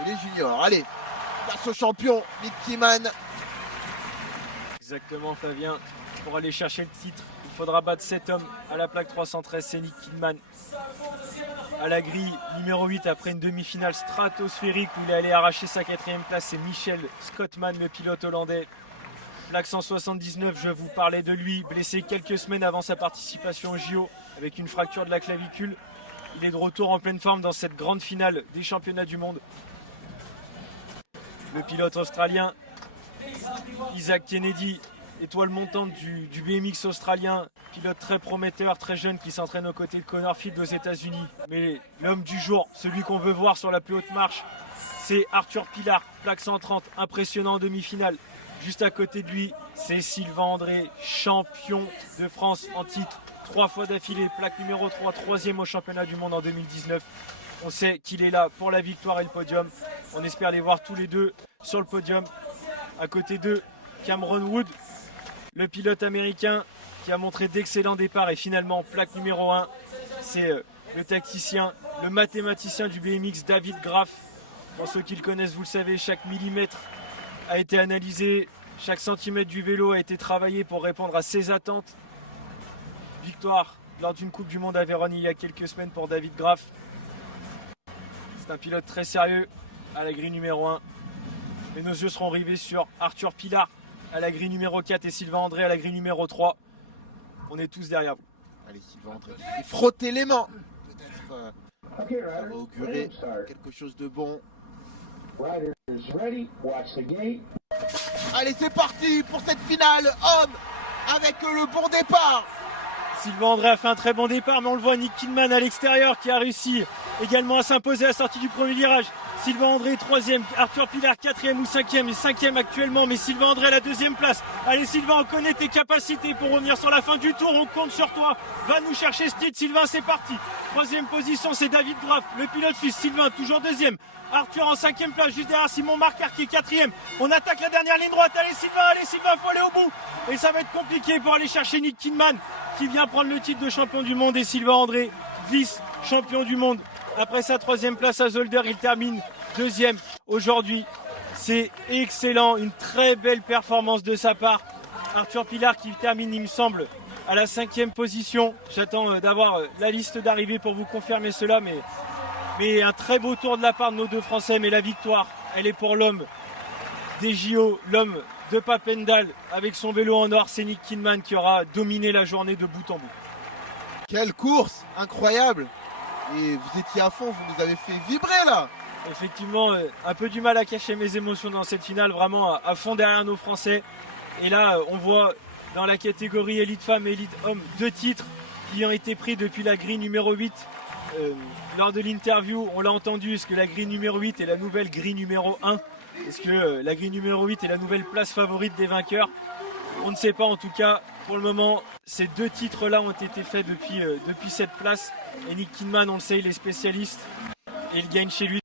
et les juniors. Allez, place au champion, Nick Kidman. Exactement, Flavien. Pour aller chercher le titre, il faudra battre 7 hommes à la plaque 313. C'est Nick Kidman à la grille numéro 8 après une demi-finale stratosphérique où il est allé arracher sa 4e place. C'est Michel Scottman, le pilote hollandais. Plaque 179, je vous parlais de lui, blessé quelques semaines avant sa participation au JO avec une fracture de la clavicule. Il est de retour en pleine forme dans cette grande finale des championnats du monde. Le pilote australien Isaac Kennedy, étoile montante du BMX australien, pilote très prometteur, très jeune qui s'entraîne aux côtés de Connor Field aux États-Unis. Mais l'homme du jour, celui qu'on veut voir sur la plus haute marche, c'est Arthur Pilar, plaque 130, impressionnant en demi-finale. Juste à côté de lui, c'est Sylvain André, champion de France en titre, 3 fois d'affilée, plaque numéro 3, 3e au championnat du monde en 2019. On sait qu'il est là pour la victoire et le podium. On espère les voir tous les deux sur le podium. À côté d'eux, Cameron Wood, le pilote américain qui a montré d'excellents départs et finalement plaque numéro 1. C'est le tacticien, le mathématicien du BMX David Graff. Pour ceux qui le connaissent, vous le savez, chaque millimètre a été analysé, chaque centimètre du vélo a été travaillé pour répondre à ses attentes. Victoire lors d'une Coupe du Monde à Vérone il y a quelques semaines pour David Graff. C'est un pilote très sérieux à la grille numéro 1. Et nos yeux seront rivés sur Arthur Pilar à la grille numéro 4 et Sylvain André à la grille numéro 3. On est tous derrière vous. Allez, Sylvain André, et frottez les mains. Peut-être ça va augurer quelque chose de bon. Allez, c'est parti pour cette finale homme avec le bon départ. Sylvain André a fait un très bon départ, mais on le voit, Nick Kidman à l'extérieur qui a réussi également à s'imposer à la sortie du premier virage. Sylvain André 3e, Arthur Pilar 4e ou 5e, et 5e actuellement, mais Sylvain André à la 2e place. Allez Sylvain, on connaît tes capacités pour revenir sur la fin du tour, on compte sur toi. Va nous chercher ce titre, Sylvain, c'est parti. 3e position, c'est David Graff, le pilote suisse. Sylvain toujours 2e. Arthur en 5e place, juste derrière Simon Marquard qui est 4e. On attaque la dernière ligne droite. Allez Sylvain, faut aller au bout. Et ça va être compliqué pour aller chercher Nick Kidman qui vient prendre le titre de champion du monde. Et Sylvain André, vice-champion du monde. Après sa 3e place à Zolder, il termine 2e aujourd'hui. C'est excellent, une très belle performance de sa part. Arthur Pilar qui termine, il me semble, à la 5e position. J'attends d'avoir la liste d'arrivée pour vous confirmer cela, mais un très beau tour de la part de nos deux Français. Mais la victoire, elle est pour l'homme des JO, l'homme de Papendal avec son vélo en or. C'est Nick Kidman qui aura dominé la journée de bout en bout. Quelle course incroyable. Et vous étiez à fond, vous nous avez fait vibrer là. Effectivement, un peu du mal à cacher mes émotions dans cette finale, vraiment à fond derrière nos Français. Et là, on voit dans la catégorie élite femmes et élite hommes 2 titres qui ont été pris depuis la grille numéro 8. Lors de l'interview, on l'a entendu, est-ce que la grille numéro 8 est la nouvelle grille numéro 1? Est-ce que la grille numéro 8 est la nouvelle place favorite des vainqueurs? On ne sait pas, en tout cas, pour le moment, ces 2 titres-là ont été faits depuis cette place. Et Nick Kidman, on le sait, il est spécialiste et il gagne chez lui.